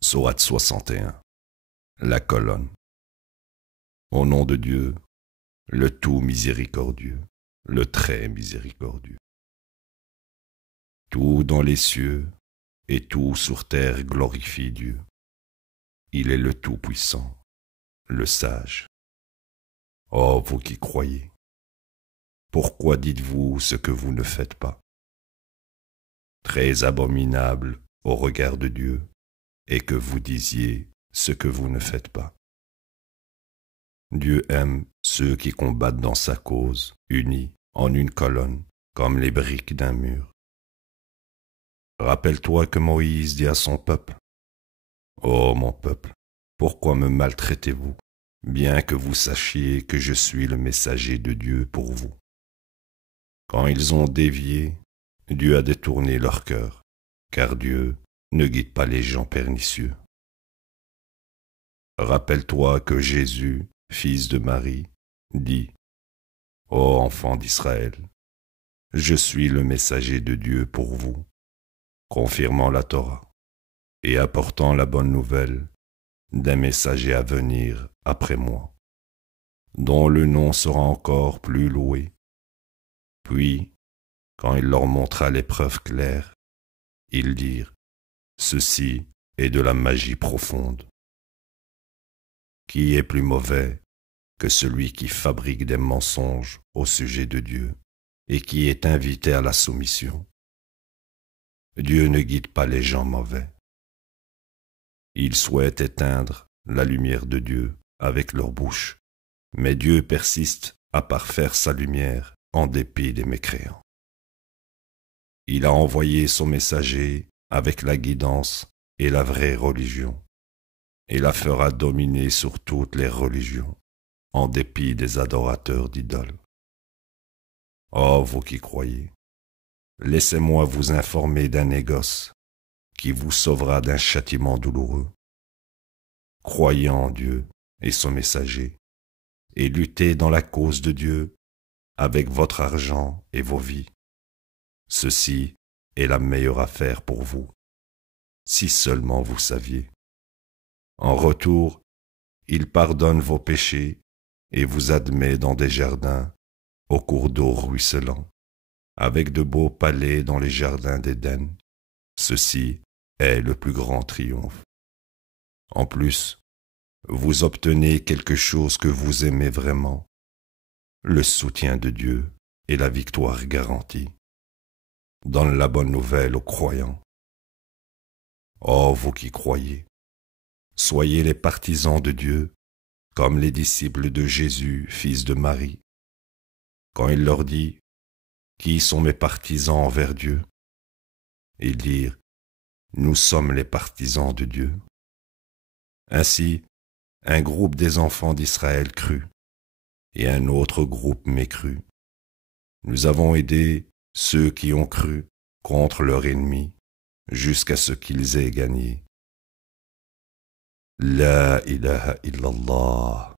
Sourate 61. La colonne. Au nom de Dieu, le tout miséricordieux, le très miséricordieux. Tout dans les cieux et tout sur terre glorifie Dieu. Il est le Tout-Puissant, le Sage. Ô vous qui croyez, pourquoi dites-vous ce que vous ne faites pas? Très abominable au regard de Dieu est que vous disiez ce que vous ne faites pas. Dieu aime ceux qui combattent dans sa cause, unis en une colonne, comme les briques d'un mur. Rappelle-toi que Moïse dit à son peuple, « Ô mon peuple, pourquoi me maltraitez-vous, bien que vous sachiez que je suis le messager de Dieu pour vous? » Quand ils ont dévié, Dieu a détourné leur cœur, car Dieu ne guide pas les gens pernicieux. Rappelle-toi que Jésus, fils de Marie, dit, « Ô enfants d'Israël, je suis le messager de Dieu pour vous, confirmant la Torah et apportant la bonne nouvelle d'un messager à venir après moi, dont le nom sera encore plus loué. » Puis, quand il leur montra les preuves claires, ils dirent, « Ceci est de la magie profonde. » Qui est plus mauvais que celui qui fabrique des mensonges au sujet de Dieu et qui est invité à la soumission? Dieu ne guide pas les gens mauvais. Ils souhaitent éteindre la lumière de Dieu avec leur bouche, mais Dieu persiste à parfaire sa lumière en dépit des mécréants. Il a envoyé son messager avec la guidance et la vraie religion, et la fera dominer sur toutes les religions, en dépit des adorateurs d'idoles. Ô vous qui croyez, laissez-moi vous informer d'un négoce qui vous sauvera d'un châtiment douloureux. Croyez en Dieu et son messager, et luttez dans la cause de Dieu avec votre argent et vos vies. Ceci est la meilleure affaire pour vous, si seulement vous saviez. En retour, il pardonne vos péchés et vous admet dans des jardins, aux cours d'eau ruisselants, avec de beaux palais dans les jardins d'Éden. Ceci est le plus grand triomphe. En plus, vous obtenez quelque chose que vous aimez vraiment, le soutien de Dieu et la victoire garantie. Donne la bonne nouvelle aux croyants. Ô vous qui croyez, soyez les partisans de Dieu, comme les disciples de Jésus, fils de Marie. Quand il leur dit, « Qui sont mes partisans envers Dieu ?» Ils dirent, « Nous sommes les partisans de Dieu. » Ainsi, un groupe des enfants d'Israël crut, et un autre groupe mécrut. Nous avons aidé ceux qui ont cru contre leurs ennemis, jusqu'à ce qu'ils aient gagné. La ilaha illallah.